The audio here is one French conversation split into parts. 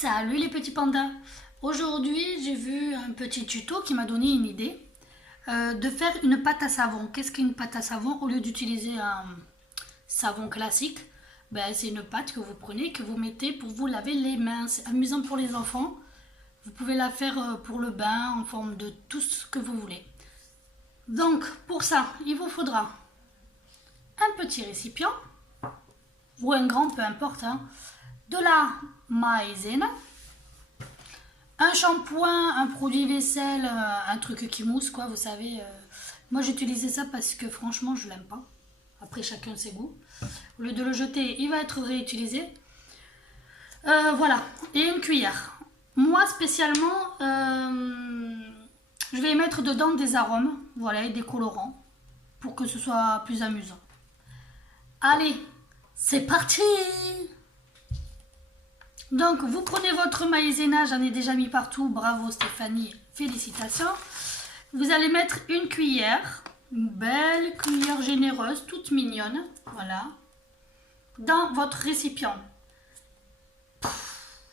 Salut les petits pandas. Aujourd'hui, j'ai vu un petit tuto qui m'a donné une idée de faire une pâte à savon. Qu'est-ce qu'une pâte à savon? Au lieu d'utiliser un savon classique, c'est une pâte que vous prenez, que vous mettez pour vous laver les mains. C'est amusant pour les enfants. Vous pouvez la faire pour le bain en forme de tout ce que vous voulez. Donc, pour ça, il vous faudra un petit récipient ou un grand, peu importe, hein, de la maïzena, un shampoing, un produit vaisselle, un truc qui mousse, quoi, vous savez. Moi, j'utilisais ça parce que franchement, je l'aime pas. Après, chacun ses goûts. Au lieu de le jeter, il va être réutilisé. Voilà. Et une cuillère. Moi, spécialement, je vais mettre dedans des arômes, voilà, et des colorants, pour que ce soit plus amusant. Allez, c'est parti! Donc, vous prenez votre maïzena, j'en ai déjà mis partout, bravo Stéphanie, félicitations. Vous allez mettre une cuillère, une belle cuillère généreuse, toute mignonne, voilà, dans votre récipient.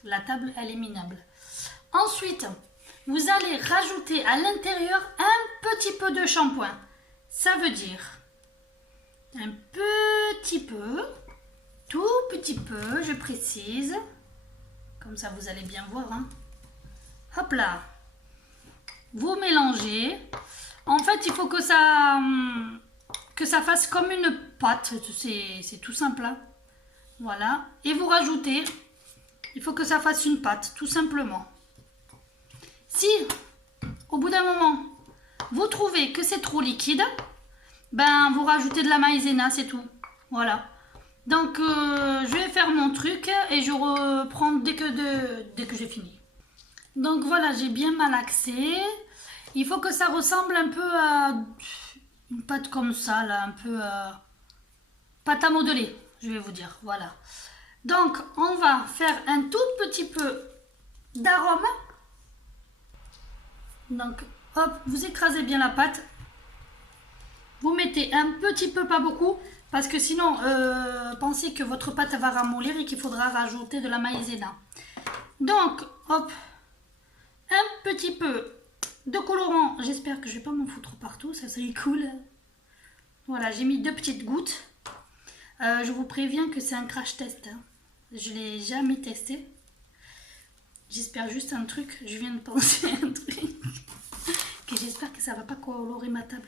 La table, elle est minable. Ensuite, vous allez rajouter à l'intérieur un petit peu de shampoing. Ça veut dire un petit peu, tout petit peu, je précise. Comme ça, vous allez bien voir. Hein. Hop là. Vous mélangez. En fait, il faut que ça fasse comme une pâte. C'est tout simple. Hein. Voilà. Et vous rajoutez. Il faut que ça fasse une pâte, tout simplement. Si, au bout d'un moment, vous trouvez que c'est trop liquide, vous rajoutez de la maïzena, c'est tout. Voilà. Donc, je vais faire mon truc et je reprends dès que j'ai fini. Donc voilà, j'ai bien malaxé. Il faut que ça ressemble un peu à une pâte comme ça, là, un peu pâte à modeler, je vais vous dire. Voilà. Donc, on va faire un tout petit peu d'arôme. Donc, hop, vous écrasez bien la pâte. Vous mettez un petit peu, pas beaucoup, parce que sinon, pensez que votre pâte va ramollir et qu'il faudra rajouter de la maïzena. Donc, hop, un petit peu de colorant. J'espère que je ne vais pas m'en foutre partout, ça serait cool. Voilà, j'ai mis 2 petites gouttes. Je vous préviens que c'est un crash test. Hein. Je ne l'ai jamais testé. J'espère juste un truc, je viens de penser à un truc. Que j'espère que ça ne va pas colorer ma table.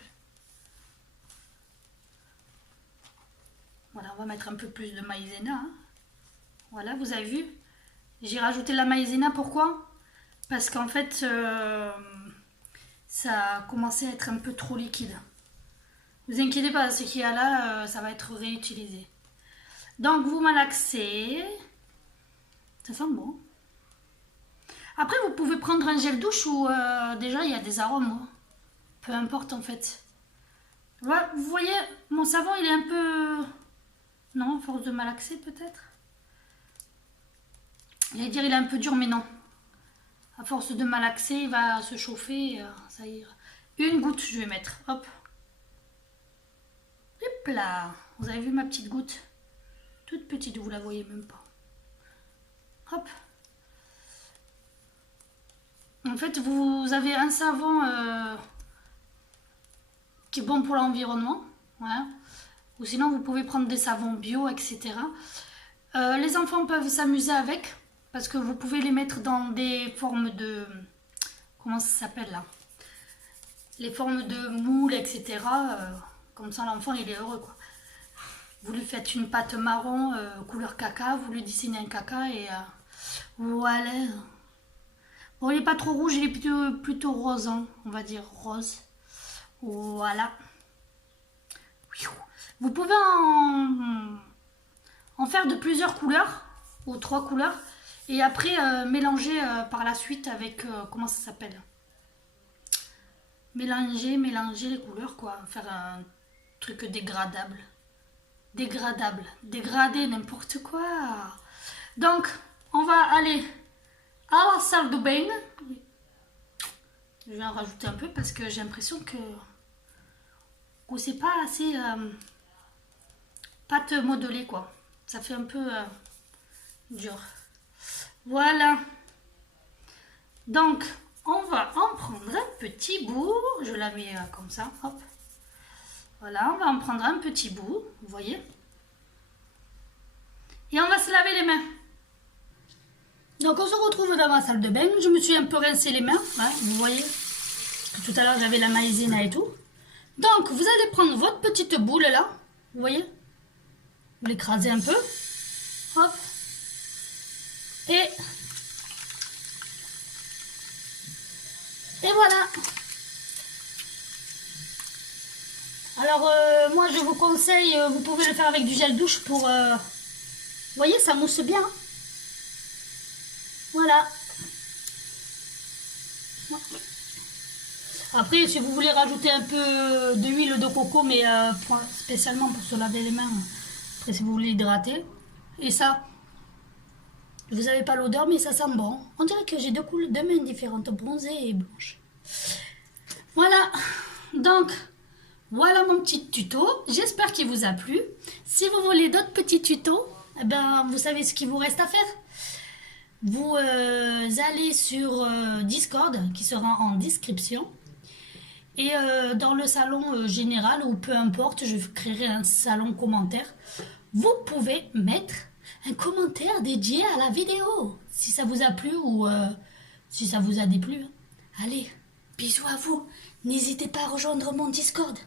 Voilà, on va mettre un peu plus de maïzena. Hein. Voilà, vous avez vu. J'ai rajouté la maïzena, pourquoi? Parce qu'en fait, ça a commencé à être un peu trop liquide. Ne vous inquiétez pas, ce qu'il y a là, ça va être réutilisé. Donc, vous malaxez. Ça sent bon. Après, vous pouvez prendre un gel douche où déjà il y a des arômes. Hein. Peu importe en fait. Voilà, vous voyez, mon savon, il est un peu... Non, à force de malaxer peut-être. J'allais dire il est un peu dur, mais non. À force de malaxer, il va se chauffer, ça ira. Une goutte, je vais mettre. Hop. Hop là. Vous avez vu ma petite goutte? Toute petite, vous la voyez même pas. Hop. En fait, vous avez un savon qui est bon pour l'environnement. Voilà. Ou sinon, vous pouvez prendre des savons bio, etc. Les enfants peuvent s'amuser avec. Parce que vous pouvez les mettre dans des formes de... Comment ça s'appelle là? Les formes de moules, etc. Comme ça, l'enfant, il est heureux, quoi. Vous lui faites une pâte marron, couleur caca. Vous lui dessinez un caca et... voilà. Bon, il n'est pas trop rouge, il est plutôt rose, hein, on va dire rose. Voilà. Vous pouvez en faire de plusieurs couleurs, ou 3 couleurs. Et après, mélanger par la suite avec... comment ça s'appelle? Mélanger les couleurs, quoi. Faire un truc dégradable. Dégrader n'importe quoi. Donc, on va aller à la salle de bain. Je vais en rajouter un peu parce que j'ai l'impression que c'est pas assez pâte modelée, quoi. Ça fait un peu dur. Voilà. Donc, on va en prendre un petit bout. Je la mets comme ça. Hop. Voilà, on va en prendre un petit bout. Vous voyez? Et on va se laver les mains. Donc, on se retrouve dans ma salle de bain. Je me suis un peu rincé les mains. Hein, vous voyez? Tout à l'heure, j'avais la maïzena et tout. Donc, vous allez prendre votre petite boule là. Vous voyez? Vous l'écrasez un peu. Hop. Et voilà. Alors, moi, je vous conseille, vous pouvez le faire avec du gel douche pour... vous voyez, ça mousse bien. Voilà. Après, si vous voulez rajouter un peu d'huile de coco, mais spécialement pour se laver les mains, après, si vous voulez hydrater. Et ça, vous n'avez pas l'odeur, mais ça sent bon. On dirait que j'ai deux mains différentes, bronzées et blanches. Voilà. Donc... voilà mon petit tuto, j'espère qu'il vous a plu. Si vous voulez d'autres petits tutos, eh ben, vous savez ce qu'il vous reste à faire. Vous allez sur Discord, qui sera en description. Et dans le salon général, ou peu importe, je créerai un salon commentaire. Vous pouvez mettre un commentaire dédié à la vidéo, si ça vous a plu ou si ça vous a déplu. Allez, bisous à vous. N'hésitez pas à rejoindre mon Discord.